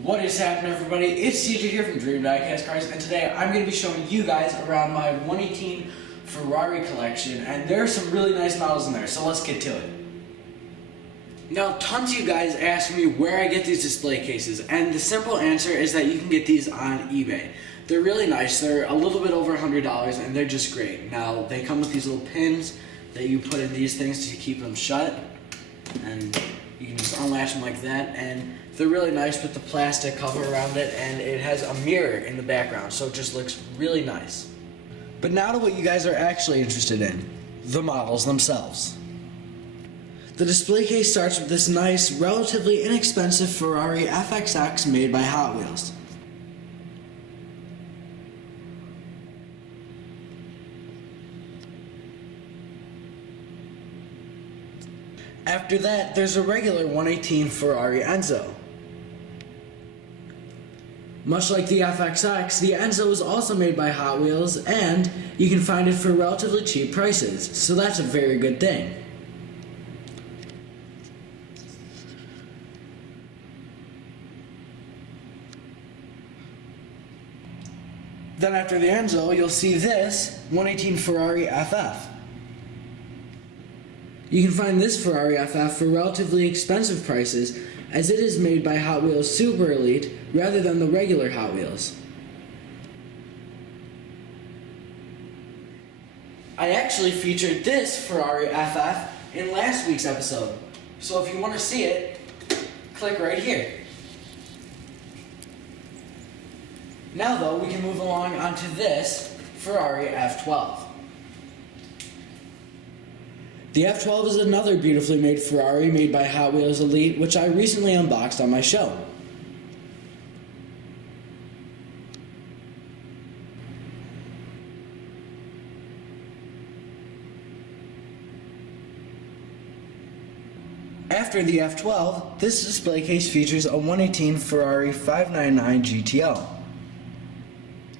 What is happening, everybody? It's CJ here from Dream Diecast Cars, and today I'm going to be showing you guys around my 118 Ferrari collection, and there are some really nice models in there, so let's get to it. Now, tons of you guys ask me where I get these display cases, and the simple answer is that you can get these on eBay. They're really nice. They're a little bit over $100, and they're just great. Now, they come with these little pins that you put in these things to keep them shut, and you can just unlatch them like that, and they're really nice with the plastic cover around it, and it has a mirror in the background, so it just looks really nice. But now to what you guys are actually interested in, the models themselves. The display case starts with this nice, relatively inexpensive Ferrari FXX made by Hot Wheels. After that, there's a regular 118 Ferrari Enzo. Much like the FXX, the Enzo is also made by Hot Wheels, and you can find it for relatively cheap prices, so that's a very good thing. Then after the Enzo, you'll see this 118 Ferrari FF. You can find this Ferrari FF for relatively expensive prices, as it is made by Hotwheels Superelite rather than the regular Hot Wheels. I actually featured this Ferrari FF in last week's episode, so if you want to see it, click right here. Now though, we can move along onto this Ferrari F12. The F12 is another beautifully made Ferrari made by Hot Wheels Elite, which I recently unboxed on my show. After the F12, this display case features a 118 Ferrari 599 GTO.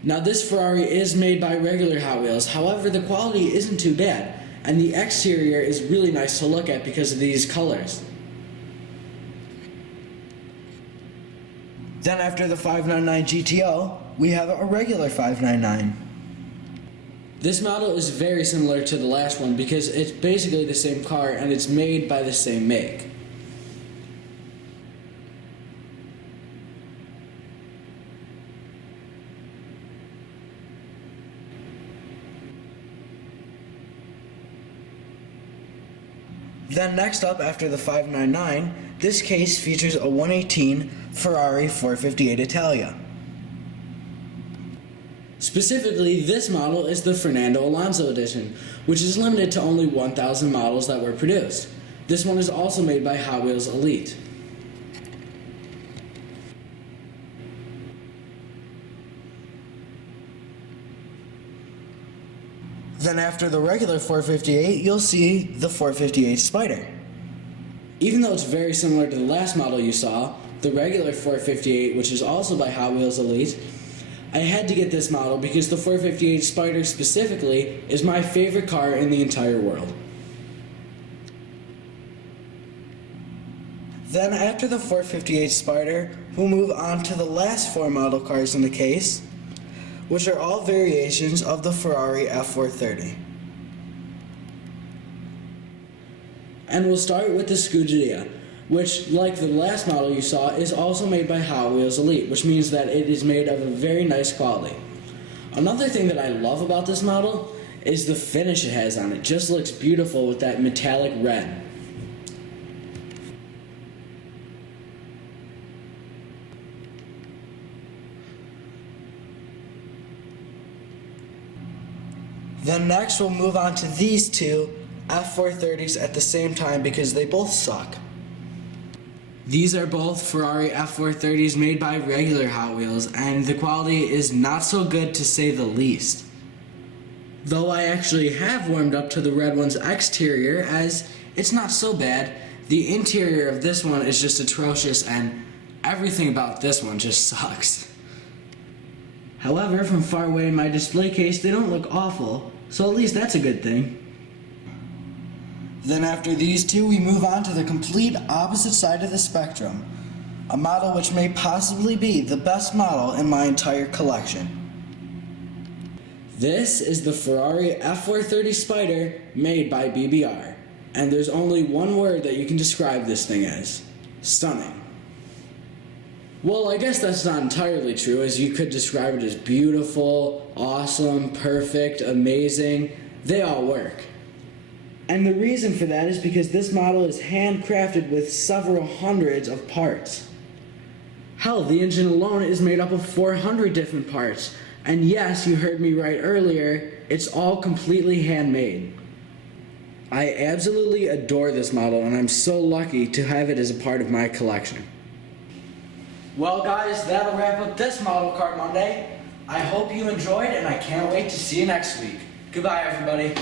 Now this Ferrari is made by regular Hot Wheels, however the quality isn't too bad, and the exterior is really nice to look at because of these colors. Then after the 599 GTO, we have a regular 599. This model is very similar to the last one because it's basically the same car and it's made by the same make. Then next up, after the 599, this case features a 118 Ferrari 458 Italia. Specifically, this model is the Fernando Alonso edition, which is limited to only 1,000 models that were produced. This one is also made by Hot Wheels Elite. Then after the regular 458, you'll see the 458 Spider. Even though it's very similar to the last model you saw, the regular 458, which is also by Hot Wheels Elite, I had to get this model because the 458 Spider specifically is my favorite car in the entire world. Then after the 458 Spider, we'll move on to the last four model cars in the case, which are all variations of the Ferrari F430. And we'll start with the Scuderia, which, like the last model you saw, is also made by Hot Wheels Elite, which means that it is made of a very nice quality. Another thing that I love about this model is the finish it has on it. It just looks beautiful with that metallic red. Then next we'll move on to these two F430s at the same time because they both suck. These are both Ferrari F430s made by regular Hot Wheels, and the quality is not so good to say the least. Though I actually have warmed up to the red one's exterior, as it's not so bad, the interior of this one is just atrocious and everything about this one just sucks. However, from far away in my display case, they don't look awful, so at least that's a good thing. Then after these two, we move on to the complete opposite side of the spectrum. a model which may possibly be the best model in my entire collection. This is the Ferrari F430 Spider made by BBR, and there's only one word that you can describe this thing as: stunning. Well, I guess that's not entirely true, as you could describe it as beautiful, awesome, perfect, amazing. They all work. And the reason for that is because this model is handcrafted with several hundreds of parts. Hell, the engine alone is made up of 400 different parts. And yes, you heard me right earlier, it's all completely handmade. I absolutely adore this model, and I'm so lucky to have it as a part of my collection. Well guys, that'll wrap up this Model Car Monday. I hope you enjoyed, and I can't wait to see you next week. Goodbye everybody.